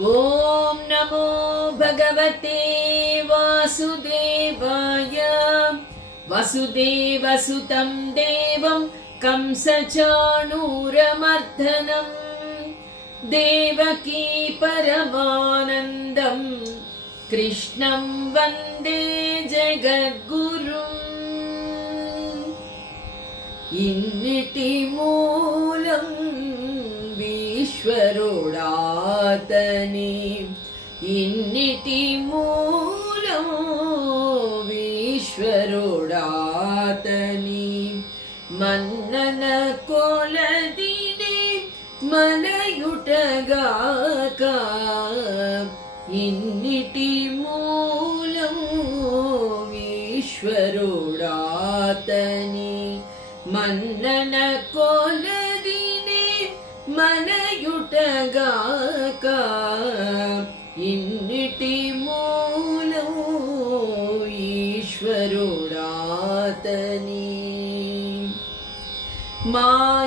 ఓం నమో భగవతే వాసుదేవాయ. వసుదేవసుతం దేవం కంసచాణూరమర్దనం దేవకీ పరమానందం కృష్ణం వందే జగద్గురుం. ఇన్నిటి మూలం ఈశ్వరుడాతని, ఇన్నిటి మూలం ఈశ్వరుడాతని. మన్నన కొలదిని మనయుటగాక, ఇన్నిటి మూలం ఈశ్వరుడాతని. మన్నన కొలదిని మనయుటగాక, ఇన్నిటి మూలం ఈశ్వరుడాతని. మాయామయమై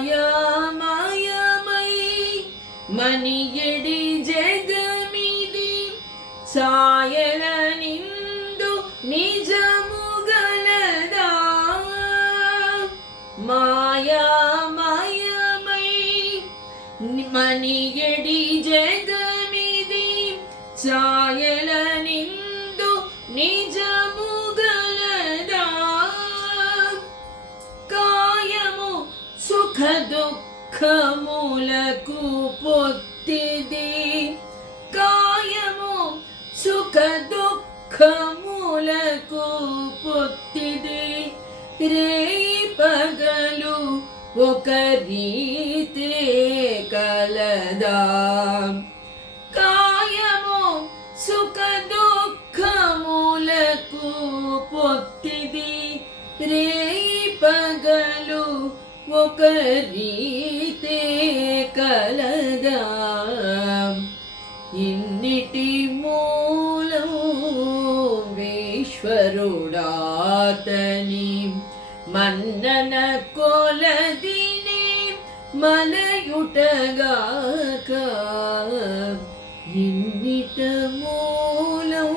మనియడి జగమిది సాయల నిందు నిజముగలదా. మాయామయమై మనియడి జగమిది సాయల నిందు నిజముగలదా. కాయము సుఖ దుఃఖములకు పొత్తిది, కాయము సుఖ దుఃఖములకు పొత్తిది. రేయి పగలు ఒక రీతే కలదా. కాయము సుఖ దుఃఖములకు పొత్తిది, రేయి పగలు ఒక రీతే కలదా. ఇన్నిటి మూలం ఈశ్వరుడాతని. మన్నన కొలదిని మనయుటగాక, ఇన్నిట మూలం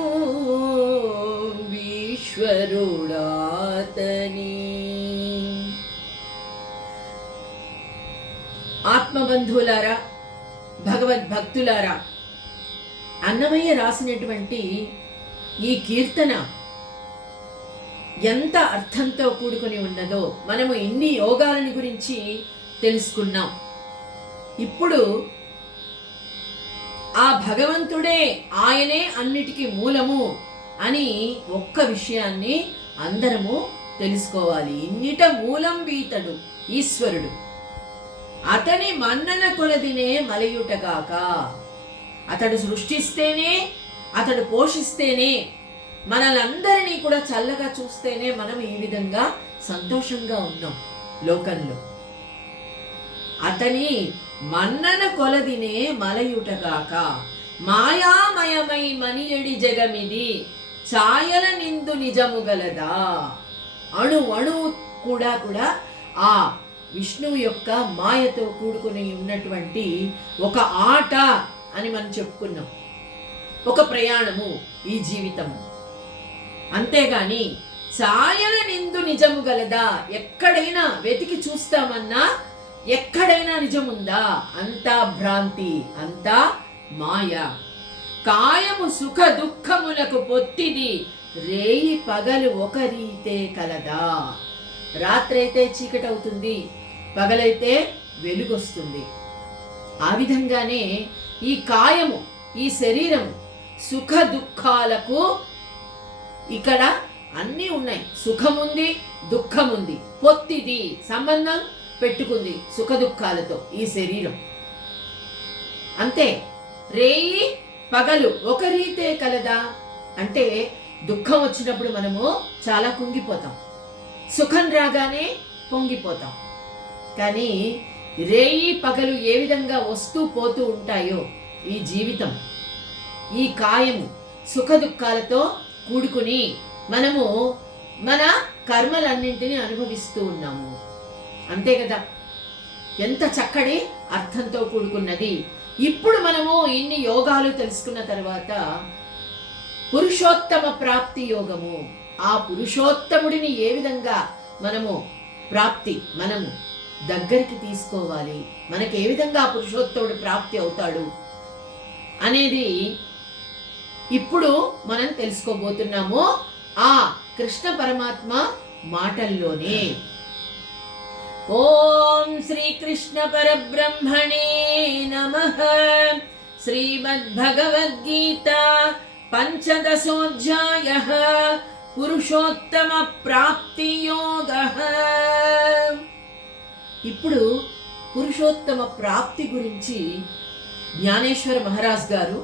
ఈశ్వరుడాతని. ఆత్మబంధువులారా, భగవద్భక్తులారా, అన్నమయ్య రాసినటువంటి ఈ కీర్తన ఎంత అర్థంతో కూడుకొని ఉన్నదో మనము ఇన్ని యోగాలని గురించి తెలుసుకున్నాం. ఇప్పుడు ఆ భగవంతుడే, ఆయనే అన్నిటికీ మూలము అని ఒక్క విషయాన్ని అందరము తెలుసుకోవాలి. ఇన్నిట మూలం వీతడు ఈశ్వరుడు, అతని మన్నన కొలదినే మలయుటగాక. అతడు సృష్టిస్తేనే, అతడు పోషిస్తేనే, మనలందరినీ కూడా చల్లగా చూస్తేనే మనం ఈ విధంగా సంతోషంగా ఉన్నాం లోకంలో. అతని మన్నన కొలదినే మలయుటగాక. మాయామయమై మనియడి జగమిది ఛాయల నిందు నిజముగలదా. అణు అణువు కూడా ఆ విష్ణువు యొక్క మాయతో కూడుకుని ఉన్నటువంటి ఒక ఆట అని మనం చెప్పుకున్నాం, ఒక ప్రయాణము ఈ జీవితము. అంతేగాని ఛాయల నిందు నిజము గలదా. ఎక్కడైనా వెతికి చూస్తామన్నా ఎక్కడైనా నిజముందా? అంతా భ్రాంతి, అంతా మాయ. కాయము సుఖ దుఃఖములకు పొత్తిది, రేయి పగలు ఒక రీతే కలదా. రాత్రైతే చీకటవుతుంది, పగలైతే వెలుగొస్తుంది. ఆ విధంగానే ఈ కాయము, ఈ శరీరము సుఖ దుఃఖాలకు ఇక్కడ అన్నీ ఉన్నాయి. సుఖముంది, దుఃఖముంది, పొత్తిది, సంబంధం పెట్టుకుంది సుఖ దుఃఖాలతో ఈ శరీరం. అంతే. రేయి పగలు ఒక రీతే కలదా అంటే దుఃఖం వచ్చినప్పుడు మనము చాలా కుంగిపోతాం, సుఖం రాగానే పొంగిపోతాం. కానీ రేయి పగలు ఏ విధంగా వస్తూ పోతూ ఉంటాయో ఈ జీవితం, ఈ కాయము సుఖ దుఃఖాలతో కూడుకుని మనము మన కర్మలన్నింటినీ అనుభవిస్తూ ఉన్నాము. అంతే కదా. ఎంత చక్కటి అర్థంతో కూడుకున్నది ఇప్పుడు మనము ఇన్ని యోగాలు తెలుసుకున్న తర్వాత పురుషోత్తమ ప్రాప్తి యోగము, ఆ పురుషోత్తముడిని ఏ విధంగా మనము దగ్గరికి తీసుకోవాలి, మనకి ఏ విధంగా ఆ పురుషోత్తముడు ప్రాప్తి అవుతాడు అనేది ఇప్పుడు మనం తెలుసుకోబోతున్నాము ఆ కృష్ణ పరమాత్మ మాటల్లోనే. ఓం శ్రీకృష్ణ పరబ్రహ్మణే నమః. శ్రీమద్భగవద్గీత పంచదశోధ్యాయః పురుషోత్తమ ప్రాప్తి యోగః. ఇప్పుడు పురుషోత్తమ ప్రాప్తి గురించి జ్ఞానేశ్వర మహారాజ్ గారు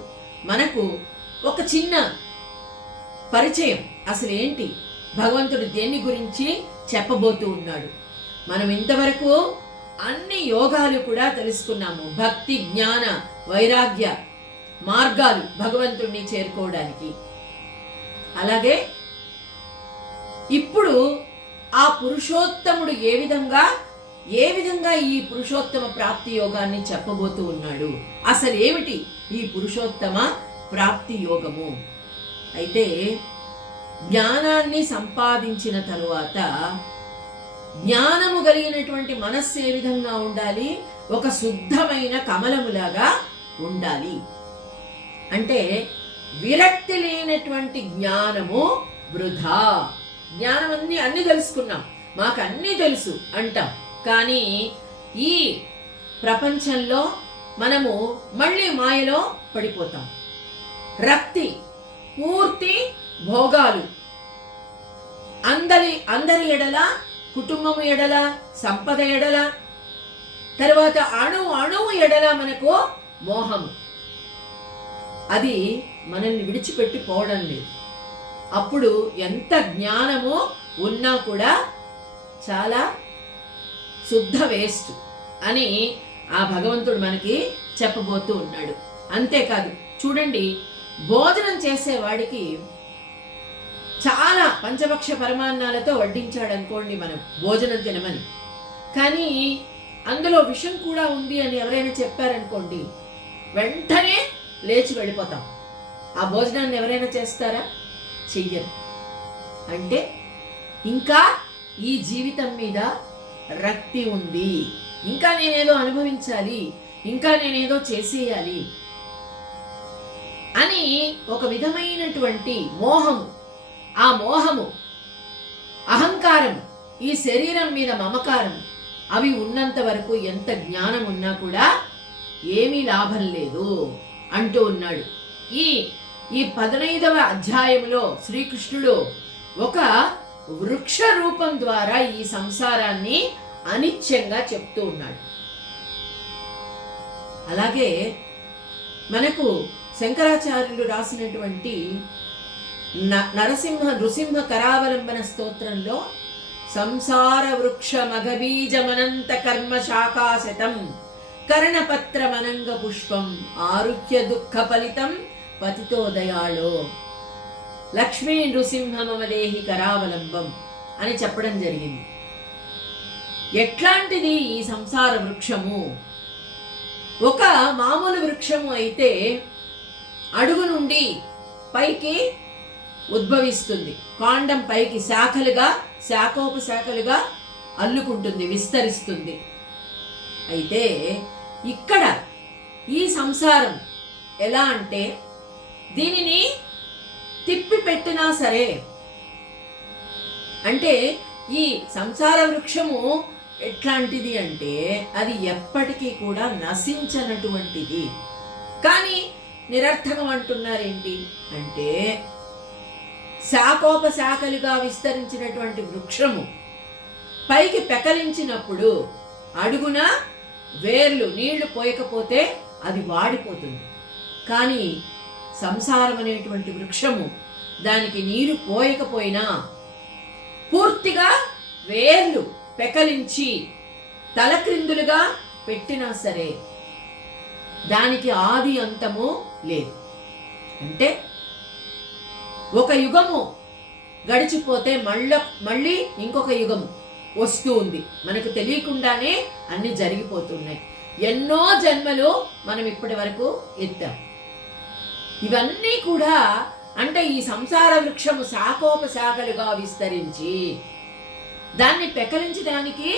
మనకు ఒక చిన్న పరిచయం, అసలు ఏంటి భగవంతుడు దేని గురించి చెప్పబోతూ ఉన్నాడు. మనం ఇంతవరకు అన్ని యోగాలు కూడా తెలుసుకున్నాము, భక్తి జ్ఞాన వైరాగ్య మార్గాలు భగవంతుడిని చేరుకోవడానికి. అలాగే ఇప్పుడు ఆ పురుషోత్తముడు ఏ విధంగా ఈ పురుషోత్తమ ప్రాప్తి యోగాన్ని చెప్పబోతూ ఉన్నాడు. అసలు ఏమిటి ఈ పురుషోత్తమ ప్రాప్తి యోగము? అయితే జ్ఞానాన్ని సంపాదించిన తరువాత జ్ఞానము కలిగినటువంటి మనస్సు ఏ విధంగా ఉండాలి? ఒక శుద్ధమైన కమలములాగా ఉండాలి. అంటే విరక్తి లేనటువంటి జ్ఞానము వృధా. జ్ఞానం అన్ని తెలుసుకున్నాం, మాకు అన్నీ తెలుసు అంటాం, కానీ ఈ ప్రపంచంలో మనము మళ్ళీ మాయలో పడిపోతాం. రక్తి, పూర్తి భోగాలు, అందరి ఎడల, కుటుంబము ఎడల, సంపద ఎడల, తర్వాత అణువు ఎడల మనకు మోహము. అది మనల్ని విడిచిపెట్టి పోవడం లేదు. అప్పుడు ఎంత జ్ఞానము ఉన్నా కూడా చాలా శుద్ధ వేస్ట్ అని ఆ భగవంతుడు మనకి చెప్పబోతూ ఉన్నాడు. అంతేకాదు, చూడండి, భోజనం చేసేవాడికి చాలా పంచభక్ష పరమాన్నాలతో వడ్డించాడు అనుకోండి మనం భోజనం తినమని, కానీ అందులో విషం కూడా ఉంది అని ఎవరైనా చెప్పారనుకోండి, వెంటనే లేచి వెళ్ళిపోతాం. ఆ భోజనాన్ని ఎవరైనా చేస్తారా? చెయ్యరు. అంటే ఇంకా ఈ జీవితం మీద రక్తి ఉంది, ఇంకా నేనేదో అనుభవించాలి, ఇంకా నేనేదో చేసేయాలి అని ఒక విధమైనటువంటి మోహము, ఆ మోహము, అహంకారం, ఈ శరీరం మీద మమకారం, అవి ఉన్నంత వరకు ఎంత జ్ఞానం ఉన్నా కూడా ఏమీ లాభం లేదు అంటూ ఉన్నాడు. ఈ 15వ అధ్యాయంలో శ్రీకృష్ణుడు ఒక వృక్ష రూపం ద్వారా ఈ సంసారాన్ని అనిత్యంగా చెప్తూ ఉన్నాడు. అలాగే మనకు శంకరాచార్యులు రాసినటువంటి నృసింహ కరావలంబన స్తోత్రంలో సంసార వృక్ష మగబీజమనంత కర్మ శాఖాశతం కర్ణపత్రమనంగ పుష్పం ఆరుహ్య దుఃఖ ఫలితం పతితో దయాళో లక్ష్మీ నృసింహ మమదేహి కరావలంబం అని చెప్పడం జరిగింది. ఎట్లాంటిది ఈ సంసార వృక్షము? ఒక మామూలు వృక్షము అయితే అడుగు నుండి పైకి ఉద్భవిస్తుంది, కాండం పైకి శాఖలుగా, శాఖోపశాఖలుగా అల్లుకుంటుంది, విస్తరిస్తుంది. అయితే ఇక్కడ ఈ సంసారం ఎలా అంటే, దీనిని తిప్పి పెట్టినా సరే, అంటే ఈ సంసార వృక్షము ఎట్లాంటిది అంటే అది ఎప్పటికీ కూడా నశించనటువంటిది. కానీ నిరర్థకం అంటున్నారేంటి అంటే, శాఖోపశాఖలుగా విస్తరించినటువంటి వృక్షము పైకి పెకలించినప్పుడు అడుగున వేర్లు నీళ్లు పోయకపోతే అది వాడిపోతుంది. కానీ సంసారం అనేటువంటి వృక్షము దానికి నీరు పోయకపోయినా పూర్తిగా వేర్లు పెకలించి తలక్రిందులుగా పెట్టినా సరే దానికి ఆది అంతము లేదు. అంటే ఒక యుగము గడిచిపోతే మళ్ళీ ఇంకొక యుగము వస్తూ ఉంది, మనకు తెలియకుండానే అన్ని జరిగిపోతున్నాయి. ఎన్నో జన్మలు మనం ఇప్పటి వరకు ఎత్తాం. ఇవన్నీ కూడా అంటే ఈ సంసార వృక్షము శాఖోపశాఖలుగా విస్తరించి దాన్ని పెకలించడానికి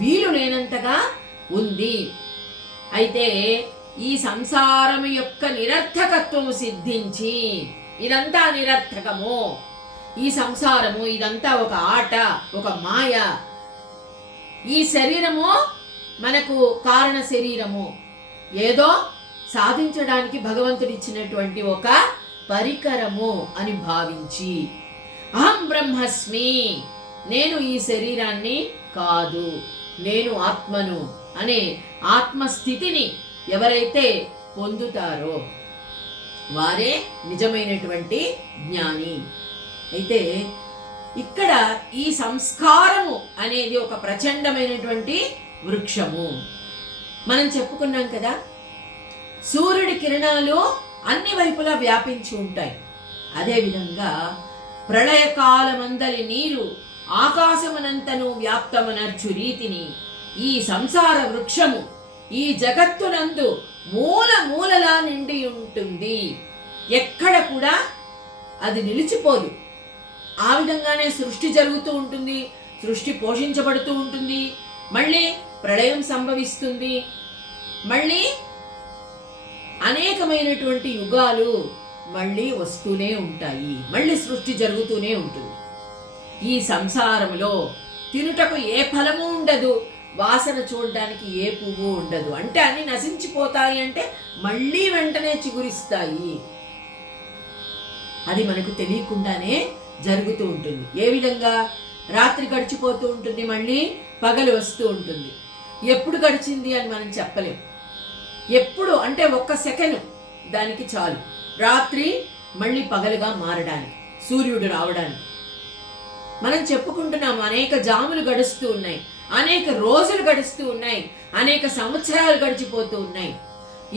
వీలు లేనంతగా ఉంది. అయితే ఈ సంసారము యొక్క నిరర్థకత్వము సిద్ధించి, ఇదంతా నిరర్థకము, ఈ సంసారము ఇదంతా ఒక ఆట, ఒక మాయ, ఈ శరీరము మనకు కారణ శరీరము, ఏదో సాధించడానికి భగవంతుడు ఇచ్చినటువంటి ఒక పరికరము అని భావించి, అహం బ్రహ్మస్మి, నేను ఈ శరీరాన్ని కాదు, నేను ఆత్మను అనే ఆత్మస్థితిని ఎవరైతే పొందుతారో వారే నిజమైనటువంటి జ్ఞాని. అయితే ఇక్కడ ఈ సంస్కారము అనేది ఒక ప్రచండమైనటువంటి వృక్షము. మనం చెప్పుకున్నాం కదా, సూర్యుడి కిరణాలు అన్ని వైపులా వ్యాపించి ఉంటాయి. అదేవిధంగా ప్రళయకాలమందలి నీరు ఆకాశమునంతను వ్యాప్తమనర్చు రీతిని ఈ సంసార వృక్షము ఈ జగత్తునందు మూల మూలలా నిండి ఉంటుంది. ఎక్కడ కూడా అది నిలిచిపోదు. ఆ విధంగానే సృష్టి జరుగుతూ ఉంటుంది, సృష్టి పోషించబడుతూ ఉంటుంది, మళ్ళీ ప్రళయం సంభవిస్తుంది, మళ్ళీ అనేకమైనటువంటి యుగాలు మళ్ళీ వస్తూనే ఉంటాయి, మళ్ళీ సృష్టి జరుగుతూనే ఉంటుంది. ఈ సంసారములో తినుటకు ఏ ఫలము ఉండదు, వాసన చూడడానికి ఏ పువ్వు ఉండదు. అంటే అన్ని నశించిపోతాయి, అంటే మళ్ళీ వెంటనే చిగురిస్తాయి. అది మనకు తెలియకుండానే జరుగుతూ ఉంటుంది. ఏ విధంగా రాత్రి గడిచిపోతూ ఉంటుంది, మళ్ళీ పగలు వస్తూ ఉంటుంది. ఎప్పుడు గడిచింది అని మనం చెప్పలేం. ఎప్పుడు అంటే ఒక్క సెకండ్ దానికి చాలు, రాత్రి మళ్ళీ పగలుగా మారడానికి, సూర్యుడు రావడానికి. మనం చెప్పుకుంటున్నాం, అనేక జాములు గడుస్తూ ఉన్నాయి, అనేక రోజులు గడుస్తూ ఉన్నాయి, అనేక సంవత్సరాలు గడిచిపోతూ ఉన్నాయి.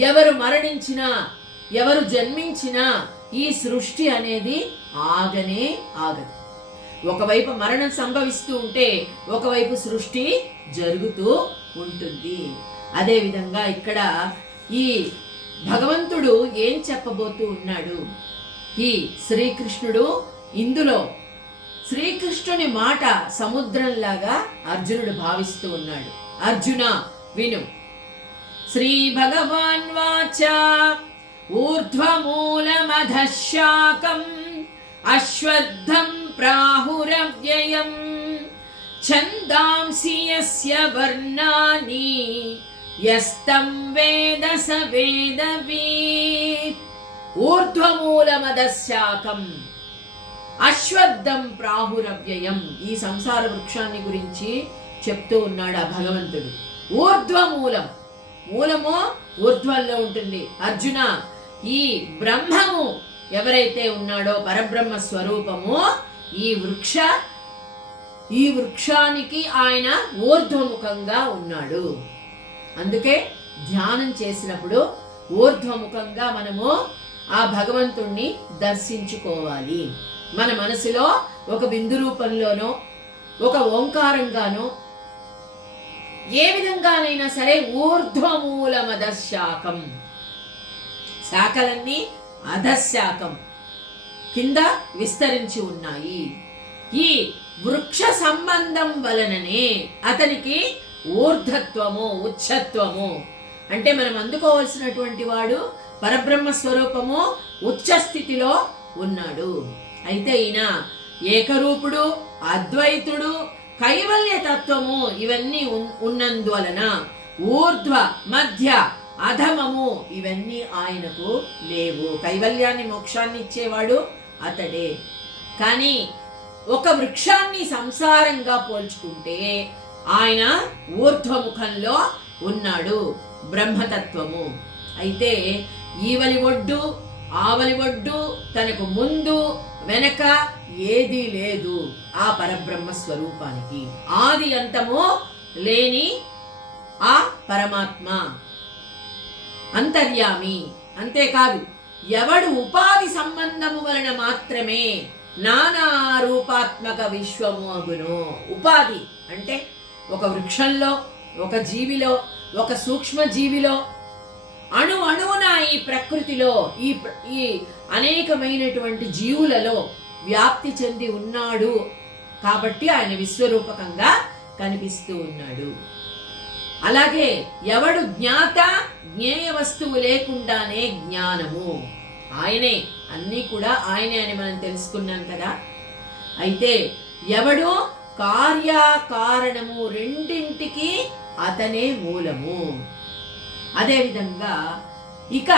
ఎవరు మరణించినా, ఎవరు జన్మించినా ఈ సృష్టి అనేది ఆగనే ఆగదు. ఒకవైపు మరణం సంభవిస్తూ ఉంటే ఒకవైపు సృష్టి జరుగుతూ ఉంటుంది. అదేవిధంగా ఇక్కడ ఈ భగవంతుడు ఏం చెప్పబోతూ ఉన్నాడు, ఈ శ్రీకృష్ణుడు ఇందులో శ్రీకృష్ణుని మాట సముద్రంలాగా అర్జునుడు భావిస్తూ ఉన్నాడు. అర్జున విను, శ్రీ భగవాన్ వాచ ఊర్ధ్వమూలమధః శాకం అశ్వత్థం ప్రాహురవ్యయం ఛందాంసి యస్య వర్ణాని యస్తం వేద స వేదవిత్. ఊర్ధ్వమూలమధః శాకం అశ్వత్థం ప్రాహురవ్యయం. ఈ సంసార వృక్షాన్ని గురించి చెప్తూ ఉన్నాడు ఆ భగవంతుడు. ఊర్ధ్వమూలం, మూలము ఊర్ధ్వంలో ఉంటుంది. అర్జున, ఈ బ్రహ్మము ఎవరైతే ఉన్నాడో, పరబ్రహ్మ స్వరూపము, ఈ వృక్షానికి ఆయన ఊర్ధ్వముఖంగా ఉన్నాడు. అందుకే ధ్యానం చేసినప్పుడు ఊర్ధ్వముఖంగా మనము ఆ భగవంతుణ్ణి దర్శించుకోవాలి. మన మనసులో ఒక బిందు రూపంలోనో, ఒక ఓంకారంగానో, ఏ విధంగానైనా సరే ఊర్ధ్వమూలమధః శాకం, శాఖలన్నీ అధశాకం కింద విస్తరించి ఉన్నాయి. ఈ వృక్ష సంబంధం వలననే అతనికి ఊర్ధత్వము, ఉచ్చత్వము, అంటే మనం అందుకోవాల్సినటువంటి వాడు పరబ్రహ్మ స్వరూపము ఉచ్చ స్థితిలో ఉన్నాడు. అయితే ఈయన ఏకరూపుడు, అద్వైతుడు, కైవల్య తత్వము ఇవన్నీ ఉన్నందువలన ఊర్ధ్వ, మధ్య, అధమము ఇవన్నీ ఆయనకు లేవు. కైవల్యాన్ని, మోక్షాన్ని ఇచ్చేవాడు అతడే. కానీ ఒక వృక్షాన్ని సంసారంగా పోల్చుకుంటే ఆయన ఊర్ధ్వముఖంలో ఉన్నాడు, బ్రహ్మతత్వము. అయితే ఈవలి ఒడ్డు, ఆవలి ఒడ్డు, తనకు ముందు వెనక ఏదీ లేదు ఆ పరబ్రహ్మ స్వరూపానికి. ఆది అంతము లేని ఆ పరమాత్మ అంతర్యామి. అంతేకాదు, ఎవడు ఉపాధి సంబంధము వలన మాత్రమే నానా రూపాత్మక విశ్వము అగును. ఉపాధి అంటే ఒక వృక్షంలో ఒక జీవిలో, ఒక సూక్ష్మ జీవిలో, అణువున ఈ ప్రకృతిలో, ఈ అనేకమైనటువంటి జీవులలో వ్యాప్తి చెంది ఉన్నాడు. కాబట్టి ఆయన విశ్వరూపకంగా కనిపిస్తూ ఉన్నాడు. అలాగే ఎవడు జ్ఞాత, జ్ఞేయ వస్తువు లేకుండానే జ్ఞానము, ఆయనే, అన్నీ కూడా ఆయనే అని మనం తెలుసుకున్నాం కదా. అయితే ఎవడు కార్యకారణము రెండింటికి అతనే మూలము. అదేవిధంగా ఇక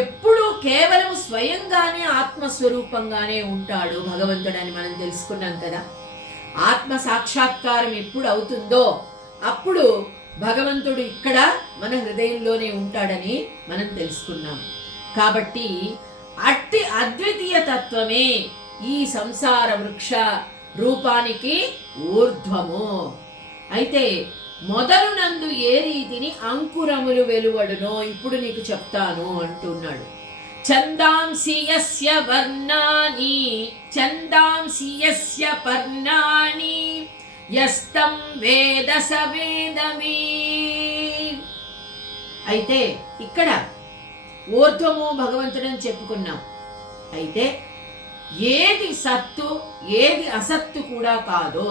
ఎప్పుడూ కేవలం స్వయంగానే ఆత్మస్వరూపంగానే ఉంటాడు భగవంతుడని మనం తెలుసుకున్నాం కదా. ఆత్మ సాక్షాత్కారం ఎప్పుడు అవుతుందో అప్పుడు భగవంతుడు ఇక్కడ మన హృదయంలోనే ఉంటాడని మనం తెలుసుకున్నాం. కాబట్టి అట్టి అద్వితీయ తత్వమే ఈ సంసార వృక్ష రూపానికి ఊర్ధ్వము. అయితే మొదలునందు ఏ రీతిని అంకురములు వెలువడునో ఇప్పుడు నీకు చెప్తాను అంటున్నాడు. ఛందాంసి యస్య వర్ణాని, ఛందాంసి యస్య పర్ణాని, యస్తం వేద స వేదవేద్. అయితే ఇక్కడ ఊర్ధ్వము భగవంతుడని చెప్పుకున్నాం. అయితే ఏది సత్తు, ఏది అసత్తు కూడా కాదో,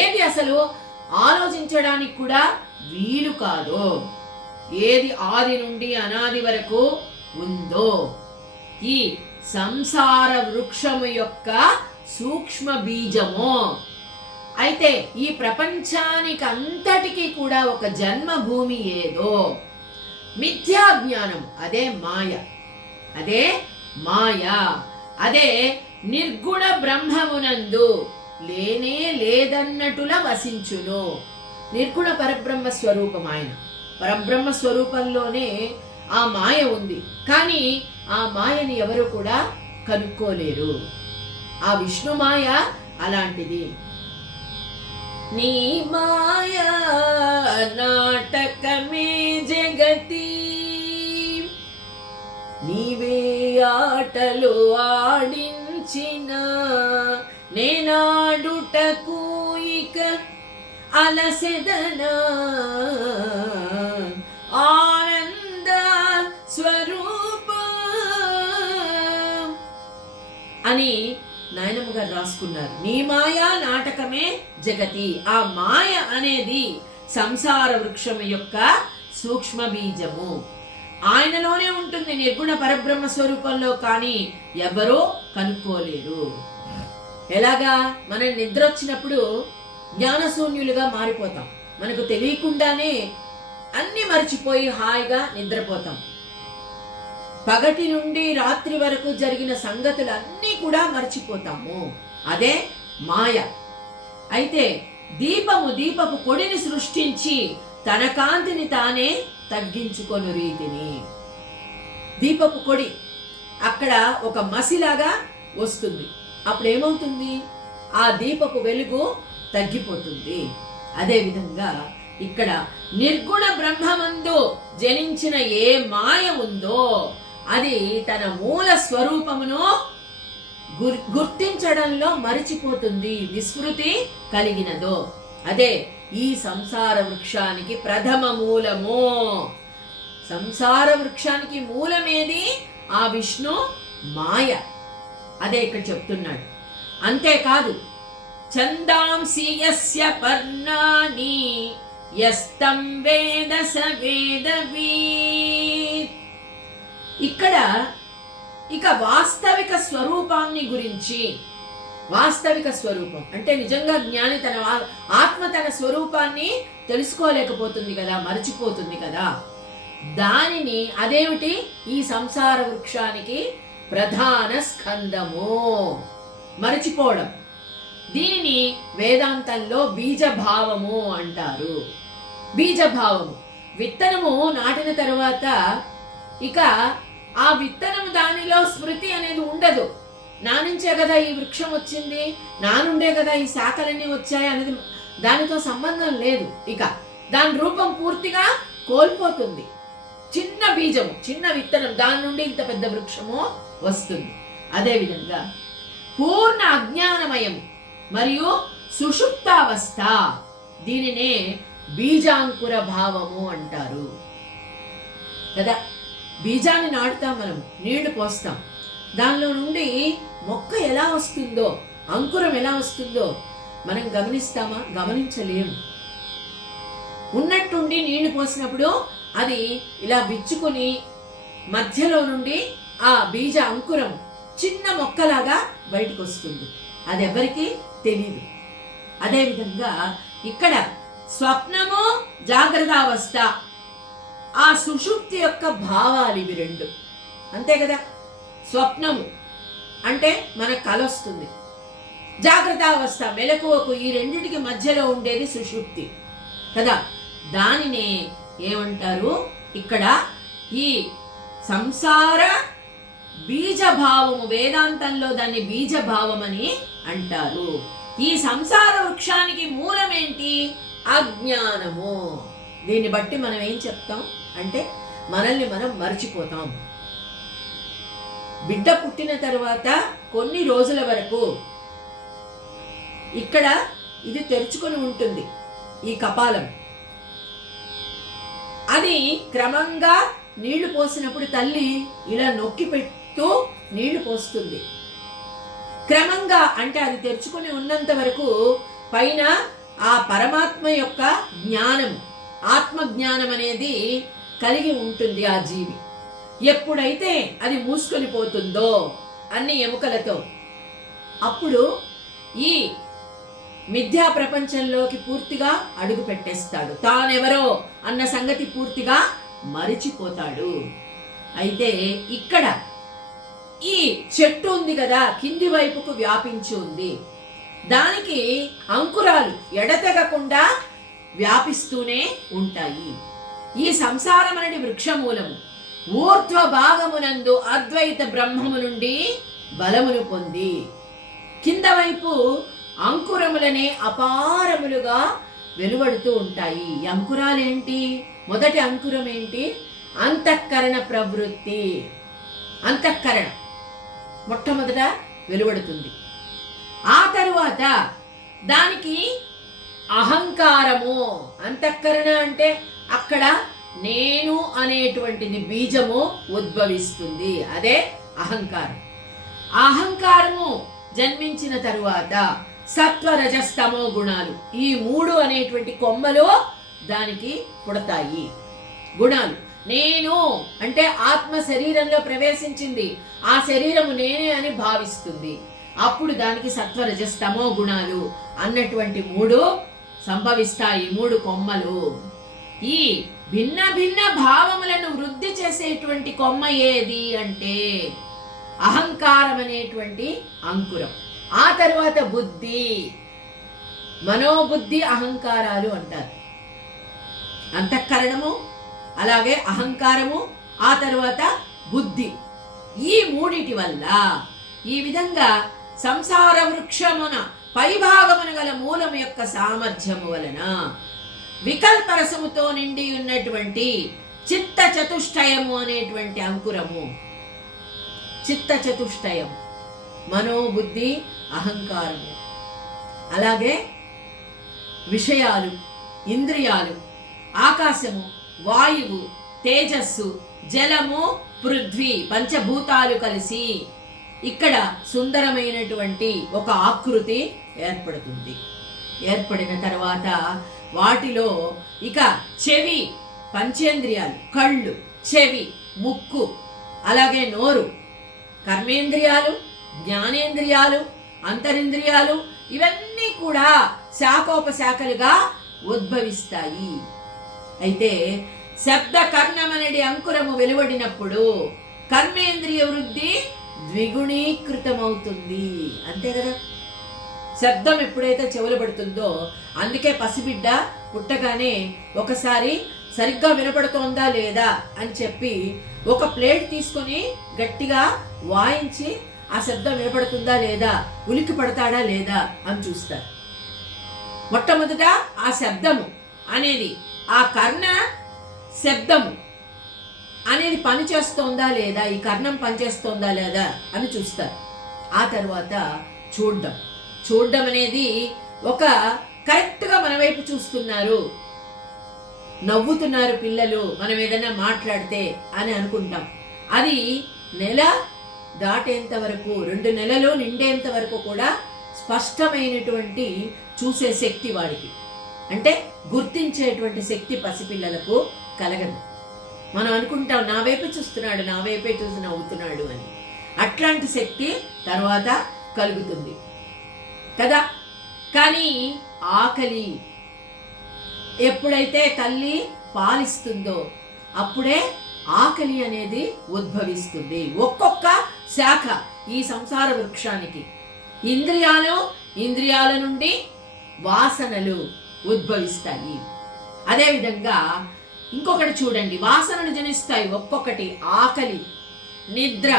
ఏది అసలు ఆలోచించడానికి కూడా వీలు కాదో, ఏది ఆది నుండి అనాది వరకు ఉందో, ఈ సంసార వృక్షము యొక్క సూక్ష్మ బీజము. అయితే ఈ ప్రపంచానికి అంతటికీ కూడా ఒక జన్మభూమి ఏదో మిథ్యా జ్ఞానం, అదే మాయ, అదే మాయ, అదే నిర్గుణ బ్రహ్మమునందు లేనే లేదన్నట్టుల వసించును. నిర్గుణ పరబ్రహ్మ స్వరూపం ఆయన. పరబ్రహ్మ స్వరూపంలోనే ఆ మాయ ఉంది. కానీ ఆ మాయని ఎవరు కూడా కనుక్కోలేరు. ఆ విష్ణు మాయ అలాంటిది. నీ మాయా నాటకమే జగతి, నీవే ఆటలు ఆడించిన, నేనాడుటకు ఇక అలసెదనా, ఆనంద స్వరూప అని నాయనమ్మ గారు రాసుకున్నారు. నీ మాయా నాటకమే జగతి. ఆ మాయ అనేది సంసార వృక్షం యొక్క సూక్ష్మ బీజము. ఆయనలోనే ఉంటుంది, నిర్గుణ పరబ్రహ్మ స్వరూపంలో. కానీ ఎవరో కనుక్కోలేరు. ఎలాగా? మనం నిద్ర వచ్చినప్పుడు జ్ఞానశూన్యులుగా మారిపోతాం. మనకు తెలియకుండానే అన్ని మర్చిపోయి హాయిగా నిద్రపోతాం. పగటి నుండి రాత్రి వరకు జరిగిన సంగతులన్నీ కూడా మర్చిపోతాము. అదే మాయ. అయితే దీపపు కొడిని సృష్టించి తన కాంతిని తానే తగ్గించుకొను రీతిని. దీపపు కొడి అక్కడ ఒక మసిలాగా వస్తుంది. అప్పుడు ఏమవుతుంది? ఆ దీపపు వెలుగు తగ్గిపోతుంది. అదేవిధంగా ఇక్కడ నిర్గుణ బ్రహ్మమందు జనించిన ఏ మాయ ఉందో అది తన మూల స్వరూపమును గుర్తించడంలో మరిచిపోతుంది, విస్మృతి కలిగినదో. అదే ఈ సంసార వృక్షానికి ప్రథమ మూలము. సంసార వృక్షానికి మూలమేది? ఆ విష్ణు మాయ. అదే ఇక్కడ చెప్తున్నాడు. అంతేకాదు, ఛందాంసి యస్య పర్ణాని, యస్తం వేద స వేదవేద్. ఇక్కడ ఇక వాస్తవిక స్వరూపాన్ని గురించి, వాస్తవిక స్వరూపం అంటే నిజంగా జ్ఞాని తన ఆత్మ తన స్వరూపాన్ని తెలుసుకోలేకపోతుంది కదా, మర్చిపోతుంది కదా. దానిని అదేమిటి? ఈ సంసార వృక్షానికి ప్రధాన స్కందము, మరచిపోవడం. దీనిని వేదాంతంలో బీజభావము అంటారు. బీజభావము, విత్తనము నాటిన తరువాత ఇక ఆ విత్తనము దానిలో స్మృతి అనేది ఉండదు. నా నుంచే కదా ఈ వృక్షం వచ్చింది, నా నుండే కదా ఈ శాఖలన్నీ వచ్చాయి అనేది దానితో సంబంధం లేదు. ఇక దాని రూపం పూర్తిగా కోల్పోతుంది. చిన్న బీజము, చిన్న విత్తనం, దాని నుండి ఇంత పెద్ద వృక్షము వస్తుంది. అదేవిధంగా పూర్ణ అజ్ఞానమయం మరియు సుషుప్తావస్థ, దీనినే బీజాంకుర భావము అంటారు కదా. బీజాన్ని నాటుతాం, మనం నీళ్లు పోస్తాం, దానిలో నుండి మొక్క ఎలా వస్తుందో, అంకురం ఎలా వస్తుందో మనం గమనిస్తామా? గమనించలేము. ఉన్నట్టుండి నీళ్లు పోసినప్పుడు అది ఇలా విచ్చుకొని మధ్యలో నుండి ఆ బీజ అంకురం చిన్న మొక్కలాగా బయటకు వస్తుంది. అది ఎవరికి తెలియదు. అదేవిధంగా ఇక్కడ స్వప్నము, జాగ్రత్తావస్థ, ఆ సుషుప్తి యొక్క భావాలు ఇవి రెండు. అంతే కదా. స్వప్నము అంటే మన కల వస్తుంది, జాగ్రత్తావస్థ మెలకువకు, ఈ రెండింటికి మధ్యలో ఉండేది సుషుప్తి కదా. దానినే ఏమంటారు ఇక్కడ? ఈ సంసార బీజభావము, వేదాంతంలో దాన్ని బీజభావం అని అంటారు. ఈ సంసార వృక్షానికి మూలమేంటి? అజ్ఞానము. దీన్ని బట్టి మనం ఏం చెప్తాం అంటే మనల్ని మనం మర్చిపోతాం. బిడ్డ పుట్టిన తర్వాత కొన్ని రోజుల వరకు ఇక్కడ ఇది తెరుచుకొని ఉంటుంది, ఈ కపాలం. అది క్రమంగా నీళ్లు పోసినప్పుడు తల్లి ఇలా నొక్కి పెడుతూ నీళ్లు పోస్తుంది. క్రమంగా అంటే అది తెరుచుకుని ఉన్నంత వరకు పైన ఆ పరమాత్మ యొక్క జ్ఞానం, ఆత్మ జ్ఞానం అనేది కలిగి ఉంటుంది ఆ జీవి. ఎప్పుడైతే అది మూసుకొని పోతుందో అన్ని ఎముకలతో, అప్పుడు ఈ మిథ్యా ప్రపంచంలోకి పూర్తిగా అడుగు పెట్టేస్తాడు. తానెవరో అన్న సంగతి పూర్తిగా మరిచిపోతాడు. అయితే ఇక్కడ ఈ చెట్టు ఉంది కదా, కింది వైపుకు వ్యాపించి ఉంది. దానికి అంకురాలు ఎడతెగకుండా వ్యాపిస్తూనే ఉంటాయి. ఈ సంసారం అనేది వృక్షమూలము. ఊర్ధ్వ భాగమునందు అద్వైత బ్రహ్మము నుండి బలమును పొంది, కింద వైపు అంకురములనే అపారములుగా వెలువడుతూ ఉంటాయి. ఈ అంకురాలేంటి? మొదటి అంకురం ఏంటి? అంతఃకరణ ప్రవృత్తి. అంతఃకరణ మొట్టమొదట వెలువడుతుంది. ఆ తరువాత దానికి అహంకారము. అంతఃకరణ అంటే అక్కడ నేను అనేటువంటిది బీజము ఉద్భవిస్తుంది, అదే అహంకారం. అహంకారము జన్మించిన తరువాత సత్వరజస్తమో గుణాలు, ఈ మూడు అనేటువంటి కొమ్మలు దానికి పుడతాయి. గుణాలు. నేను అంటే ఆత్మ శరీరంలో ప్రవేశించింది, ఆ శరీరము నేనే అని భావిస్తుంది. అప్పుడు దానికి సత్వరజస్తమో గుణాలు అన్నటువంటి మూడు సంభవిస్తాయి, మూడు కొమ్మలు. ఈ భిన్న భిన్న భావములను వృద్ధి చేసేటువంటి కొమ్మ ఏది అంటే అహంకారం అనేటువంటి అంకురం. ఆ తరువాత బుద్ధి, మనోబుద్ధి అహంకారాలు అంటారు. అంతఃకరణము, అలాగే అహంకారము, ఆ తరువాత బుద్ధి. ఈ మూడిటి వల్ల ఈ విధంగా సంసార వృక్షమున పైభాగమున గల మూలం యొక్క సామర్థ్యము వలన వికల్పరసముతో నిండి ఉన్నటువంటి చిత్త చతుష్టయము అనేటువంటి అంకురము. చిత్త చతుష్టయం మనోబుద్ధి అహంకారము, అలాగే విషయాలు, ఇంద్రియాలు, ఆకాశము, వాయువు, తేజస్సు, జలము, పృథ్వీ, పంచభూతాలు కలిసి ఇక్కడ సుందరమైనటువంటి ఒక ఆకృతి ఏర్పడుతుంది. ఏర్పడిన తర్వాత వాటిలో ఇక చెవి, పంచేంద్రియాలు, కళ్ళు, చెవి, ముక్కు, అలాగే నోరు, కర్మేంద్రియాలు, జ్ఞానేంద్రియాలు, అంతరింద్రియాలు, ఇవన్నీ కూడా శాఖోపశాఖలుగా ఉద్భవిస్తాయి. అయితే శబ్ద కర్ణమనడి అంకురము వెలువడినప్పుడు కర్మేంద్రియ వృద్ధి ద్విగుణీకృతమవుతుంది. అంతే కదా. శబ్దం ఎప్పుడైతే చెవులు పడుతుందో, అందుకే పసిబిడ్డ పుట్టగానే ఒకసారి సరిగ్గా వినపడుతోందా లేదా అని చెప్పి ఒక ప్లేట్ తీసుకొని గట్టిగా వాయించి ఆ శబ్దం వినపడుతుందా లేదా, ఉలికి పడతాడా లేదా అని చూస్తారు. మొట్టమొదట ఆ శబ్దము అనేది, ఆ కర్ణ శబ్దము అనేది పని చేస్తోందా లేదా, ఈ కర్ణం పనిచేస్తోందా లేదా అని చూస్తారు. ఆ తర్వాత చూడ్డం. చూడ్డం అనేది ఒక కరెక్ట్గా మన వైపు చూస్తున్నారు, నవ్వుతున్నారు పిల్లలు మనం ఏదైనా మాట్లాడితే అని అనుకుంటాం. అది నెల దాటేంత వరకు, 2 నెలలు నిండేంత వరకు కూడా స్పష్టమైనటువంటి చూసే శక్తి వాడికి, అంటే గుర్తించేటువంటి శక్తి పసిపిల్లలకు కలగదు. మనం అనుకుంటాం నా వైపే చూస్తున్నాడు, నా వైపే చూసి నవ్వుతున్నాడు అని. అట్లాంటి శక్తి తర్వాత కలుగుతుంది కదా. కానీ ఆకలి ఎప్పుడైతే తల్లి పాలిస్తుందో అప్పుడే ఆకలి అనేది ఉద్భవిస్తుంది. ఒక్కొక్క శాఖ ఈ సంసార వృక్షానికి ఇంద్రియాల నుండి వాసనలు ఉద్భవిస్తాయి. అదేవిధంగా ఇంకొకటి చూడండి, వాసనలు జనిస్తాయి ఒక్కొక్కటి. ఆకలి, నిద్ర,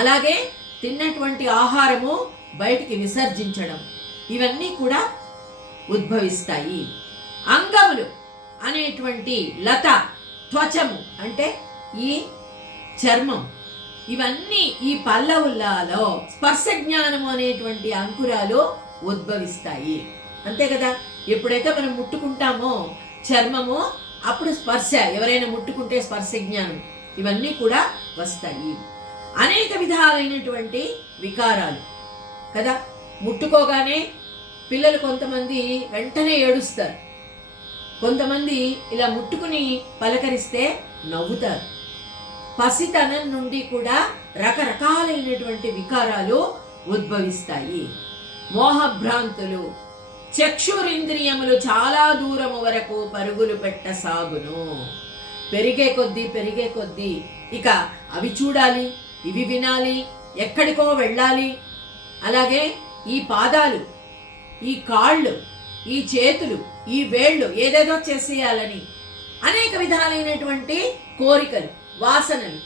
అలాగే తిన్నటువంటి ఆహారము బయటికి విసర్జించడం, ఇవన్నీ కూడా ఉద్భవిస్తాయి. అంగములు అనేటువంటి లత, త్వచము అంటే ఈ చర్మం, ఇవన్నీ ఈ పల్లవులలో స్పర్శ జ్ఞానము అనేటువంటి అంకురాలు ఉద్భవిస్తాయి. అంతే కదా. ఎప్పుడైతే మనం ముట్టుకుంటామో చర్మము, అప్పుడు స్పర్శ, ఎవరైనా ముట్టుకుంటే స్పర్శ జ్ఞానం, ఇవన్నీ కూడా వస్తాయి. అనేక విధాలైనటువంటి వికారాలు కదా. ముట్టుకోగానే పిల్లలు కొంతమంది వెంటనే ఏడుస్తారు, కొంతమంది ఇలా ముట్టుకుని పలకరిస్తే నవ్వుతారు. పసితనం నుండి కూడా రకరకాలైనటువంటి వికారాలు ఉద్భవిస్తాయి. మోహభ్రాంతులు, చక్షురింద్రియములు చాలా దూరము వరకు పరుగులు పెట్టసాగును. పెరిగే కొద్దీ ఇక అవి చూడాలి, ఇవి వినాలి, ఎక్కడికో వెళ్ళాలి. అలాగే ఈ పాదాలు, ఈ కాళ్ళు, ఈ చేతులు, ఈ వేళ్ళు ఏదేదో చేసేయాలని అనేక విధాలైనటువంటి కోరికలు, వాసనలు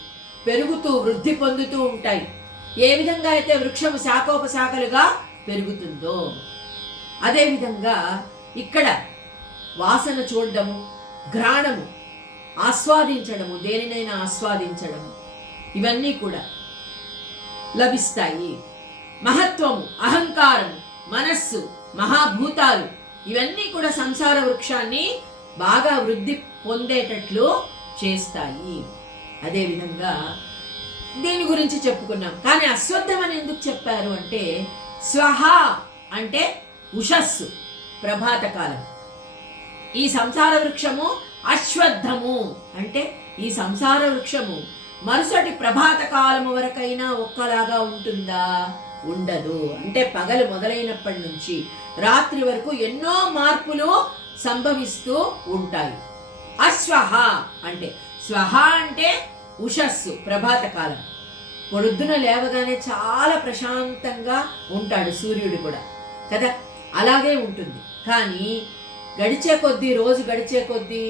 పెరుగుతూ వృద్ధి పొందుతూ ఉంటాయి. ఏ విధంగా అయితే వృక్షము శాఖోపశాఖలుగా పెరుగుతుందో అదేవిధంగా ఇక్కడ వాసన చూడడము, ఘ్రాణము, ఆస్వాదించడము, దేనినైనా ఆస్వాదించడము, ఇవన్నీ కూడా లభిస్తాయి. మహత్వము, అహంకారము, మనస్సు, మహాభూతాలు, ఇవన్నీ కూడా సంసార వృక్షాన్ని బాగా వృద్ధి పొందేటట్లు చేస్తాయి. అదేవిధంగా దీని గురించి చెప్పుకున్నాం. కానీ అశ్వత్థం అని ఎందుకు చెప్పారు అంటే, స్వహ అంటే ఉషస్సు, ప్రభాత కాలం. ఈ సంసార వృక్షము అశ్వత్థము అంటే ఈ సంసార వృక్షము మరుసటి ప్రభాత కాలము వరకైనా ఒక్కలాగా ఉంటుందా? ఉండదు. అంటే పగలు మొదలైనప్పటి నుంచి రాత్రి వరకు ఎన్నో మార్పులు సంభవిస్తూ ఉంటాయి. అశ్వహ అంటే, స్వహ అంటే ఉషస్సు, ప్రభాత కాలం. పొద్దున లేవగానే చాలా ప్రశాంతంగా ఉంటాడు సూర్యుడు కూడా కదా, అలాగే ఉంటుంది. కానీ గడిచే కొద్దీ, రోజు గడిచే కొద్దీ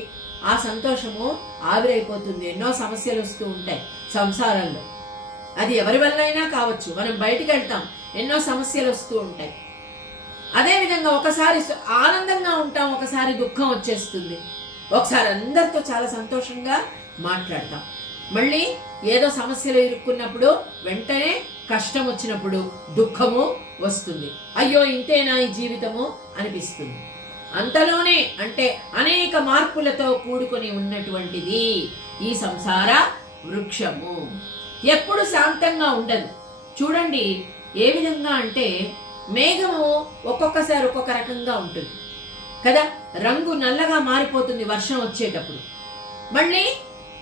ఆ సంతోషము ఆవిరైపోతుంది. ఎన్నో సమస్యలు వస్తూ ఉంటాయి సంసారంలో. అది ఎవరి వల్ల అయినా కావచ్చు. మనం బయటికి వెళ్తాం, ఎన్నో సమస్యలు వస్తూ ఉంటాయి. అదేవిధంగా ఒకసారి ఆనందంగా ఉంటాం, ఒకసారి దుఃఖం వచ్చేస్తుంది. ఒకసారి అందరితో చాలా సంతోషంగా మాట్లాడతాం, మళ్ళీ ఏదో సమస్యలు ఇరుక్కున్నప్పుడు, వెంటనే కష్టం వచ్చినప్పుడు దుఃఖము వస్తుంది. అయ్యో ఇంతేనా ఈ జీవితము అనిపిస్తుంది. అంతలోనే అంటే అనేక మార్పులతో కూడుకొని ఉన్నటువంటిది ఈ సంసార వృక్షము. ఎప్పుడు శాంతంగా ఉండదు. చూడండి ఏ విధంగా అంటే, మేఘము ఒక్కొక్కసారి ఒక్కొక్క రకంగా ఉంటుంది కదా. రంగు నల్లగా మారిపోతుంది వర్షం వచ్చేటప్పుడు, మళ్ళీ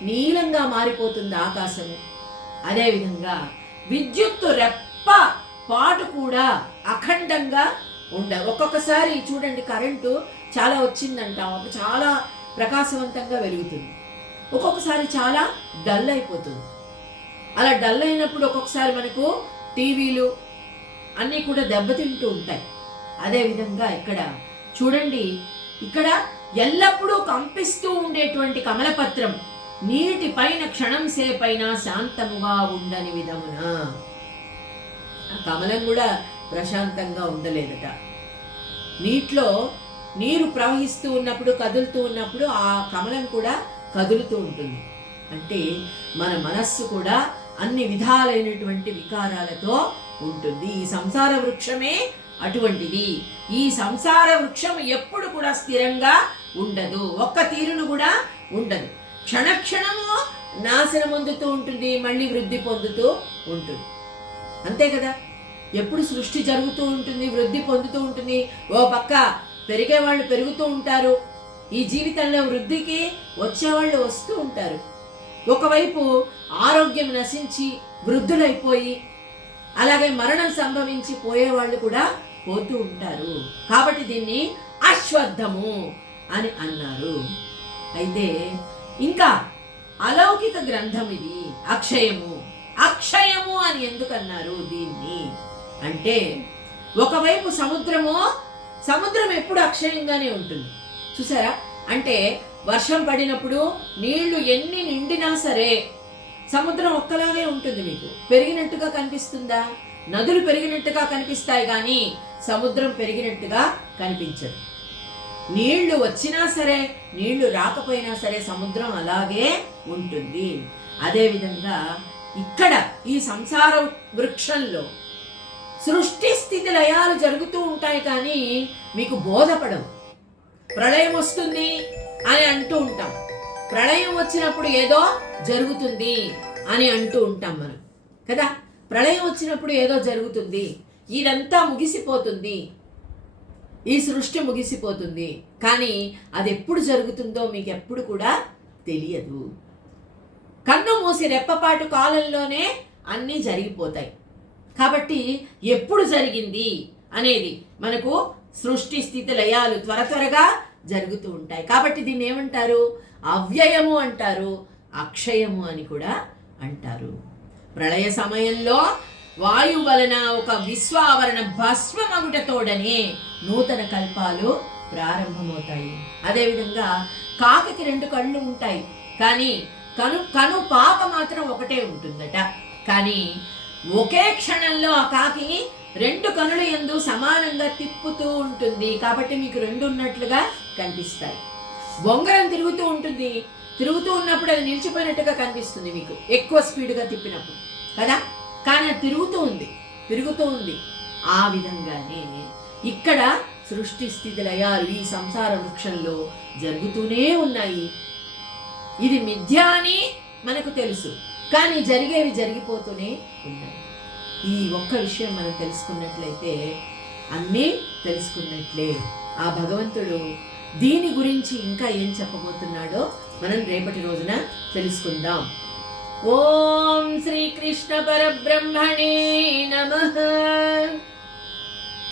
నీలంగా మారిపోతుంది ఆకాశము. అదేవిధంగా విద్యుత్తు రెప్ప పాటు కూడా అఖండంగా ఉండదు. ఒక్కొక్కసారి చూడండి కరెంటు చాలా వచ్చిందంట, చాలా ప్రకాశవంతంగా వెలుగుతుంది, ఒక్కొక్కసారి చాలా డల్ అయిపోతుంది. అలా డల్ అయినప్పుడు ఒక్కొక్కసారి మనకు టీవీలు అన్నీ కూడా దెబ్బతింటూ ఉంటాయి. అదేవిధంగా ఇక్కడ చూడండి, ఇక్కడ ఎల్లప్పుడూ కంపిస్తూ ఉండేటువంటి కమలపత్రం నీటి పైన క్షణం సేపైనా శాంతముగా ఉండని విధమున. ఆ కమలం కూడా ప్రశాంతంగా ఉండలేదట. నీటిలో నీరు ప్రవహిస్తూ ఉన్నప్పుడు, కదులుతూ ఉన్నప్పుడు ఆ కమలం కూడా కదులుతూ ఉంటుంది. అంటే మన మనస్సు కూడా అన్ని విధాలైనటువంటి వికారాలతో ఉంటుంది. ఈ సంసార వృక్షమే అటువంటిది. ఈ సంసార వృక్షం ఎప్పుడు కూడా స్థిరంగా ఉండదు, ఒక్క తీరును కూడా ఉండదు. క్షణక్షణము నాశనం పొందుతూ ఉంటుంది, మళ్ళీ వృద్ధి పొందుతూ ఉంటుంది. అంతే కదా, ఎప్పుడు సృష్టి జరుగుతూ ఉంటుంది, వృద్ధి పొందుతూ ఉంటుంది. ఓ పక్క పెరిగేవాళ్ళు పెరుగుతూ ఉంటారు, ఈ జీవితంలో వృద్ధికి వచ్చేవాళ్ళు వస్తూ ఉంటారు. ఒకవైపు ఆరోగ్యం నశించి వృద్ధులైపోయి అలాగే మరణం సంభవించి పోయేవాళ్ళు కూడా పోతూ ఉంటారు. కాబట్టి దీన్ని అశ్వత్థము అని అన్నారు. అయితే ఇంకా అలౌకిక గ్రంథం ఇది, అక్షయము. అక్షయము అని ఎందుకు అన్నారు దీన్ని అంటే, ఒకవైపు సముద్రం ఎప్పుడు అక్షయంగానే ఉంటుంది. చూసారా, అంటే వర్షం పడినప్పుడు నీళ్లు ఎన్ని నిండినా సరే సముద్రం ఒక్కలాగే ఉంటుంది. మీకు పెరిగినట్టుగా కనిపిస్తుందా? నదులు పెరిగినట్టుగా కనిపిస్తాయి కానీ సముద్రం పెరిగినట్టుగా కనిపించదు. నీళ్లు వచ్చినా సరే నీళ్లు రాకపోయినా సరే సముద్రం అలాగే ఉంటుంది. అదేవిధంగా ఇక్కడ ఈ సంసార వృక్షంలో సృష్టి స్థితి లయాలు జరుగుతూ ఉంటాయి కానీ మీకు బోధపడవు. ప్రళయం వస్తుంది అని అంటూ ఉంటాం, ప్రళయం వచ్చినప్పుడు ఏదో జరుగుతుంది అని అంటూ ఉంటాం మనం కదా. ప్రళయం వచ్చినప్పుడు ఏదో జరుగుతుంది, ఇదంతా ముగిసిపోతుంది, ఈ సృష్టి ముగిసిపోతుంది. కానీ అది ఎప్పుడు జరుగుతుందో మీకు ఎప్పుడు కూడా తెలియదు. కన్ను మూసి రెప్పపాటు కాలంలోనే అన్నీ జరిగిపోతాయి. కాబట్టి ఎప్పుడు జరిగింది అనేది మనకు సృష్టి స్థితి లయాలు త్వరగా జరుగుతూ ఉంటాయి. కాబట్టి దీన్ని ఏమంటారు? అవ్యయము అంటారు, అక్షయము అని కూడా అంటారు. ప్రళయ సమయంలో వాయు వలన ఒక విశ్వావరణ భస్మమగుటతోడనే నూతన కల్పాలు ప్రారంభమవుతాయి. అదేవిధంగా కాకికి 2 కళ్ళు ఉంటాయి కానీ కను పాప మాత్రం ఒకటే ఉంటుందట. కానీ ఒకే క్షణంలో ఆ కాకి 2 కనులు యందు సమానంగా తిప్పుతూ ఉంటుంది. కాబట్టి మీకు 2 ఉన్నట్లుగా కనిపిస్తాయి. బొంగరం తిరుగుతూ ఉంటుంది, తిరుగుతూ ఉన్నప్పుడు అది నిలిచిపోయినట్టుగా కనిపిస్తుంది మీకు ఎక్కువ స్పీడ్గా తిప్పినప్పుడు కదా. కానీ అది తిరుగుతూ ఉంది. ఆ విధంగానే ఇక్కడ సృష్టి స్థితి లయాలు ఈ సంసార వృక్షంలో జరుగుతూనే ఉన్నాయి. ఇది మిథ్య అని మనకు తెలుసు, కానీ జరిగేవి జరిగిపోతూనే ఉన్నాయి. ఈ ఒక్క విషయం మనం తెలుసుకున్నట్లయితే అన్నీ తెలుసుకున్నట్లే. ఆ భగవంతుడు దీని గురించి ఇంకా ఏం చెప్పబోతున్నాడో మనం రేపటి రోజున తెలుసుకుందాం. ఓం శ్రీకృష్ణ పరబ్రహ్మణే నమః.